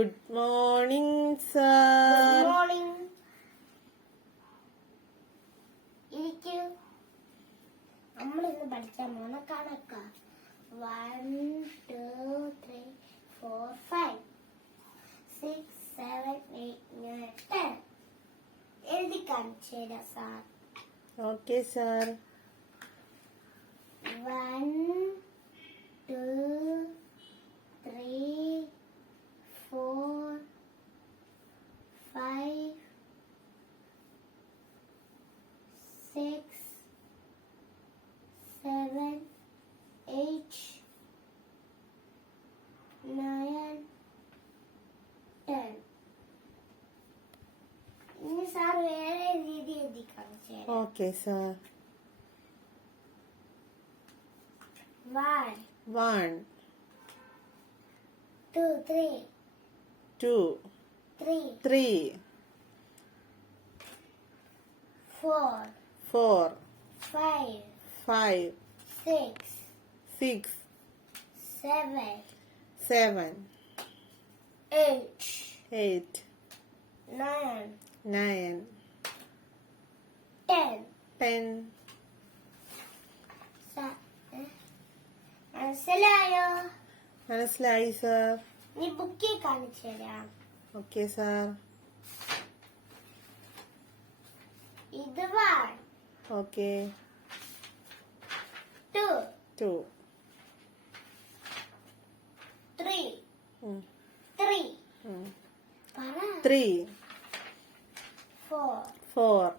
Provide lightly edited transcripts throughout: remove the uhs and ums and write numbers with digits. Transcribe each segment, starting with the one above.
Good morning, sir. Good morning. ഇരിക്കൂ. നമ്മളിന്ന് പഠിച്ച കണക്ക 1 2 3 4 5 6 7 8 9 10 എഴുതി കാണിച്ചു തരാം സാർ. Okay, sir. 1 2 3 4 5 6 7 8 9 10. ഇനി സാർ വേറെ രീതി എഴുതി കാണിച്ചു തരാം. Okay, sir. 1 1 2 3 2 3 3 4 4 5 5 6 6 7 7 8 8 9 9 10. 10. മനസ്സിലായോ? മനസ്സിലായി, സർ. നീ ബുക്കിൽ കാണിച്ചു തരാം. Okay, sir. ഇത് 1 ഓക്കെ. 2 2 3 ഉം. 3 ഉം. പറ 3 4 4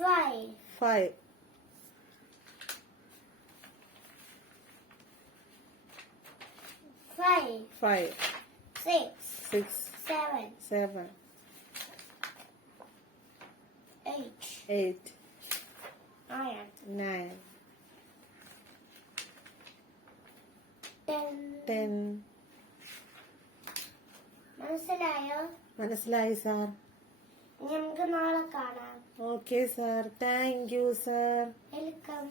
5 5 5 5 6 6 7 7 8 8 9 9 10. 10. മനസ്സിലായോ? മനസ്സിലായി, സാർ. നമുക്ക് നാളെ കാണാം. Okay, sir. Thank you, sir. Welcome.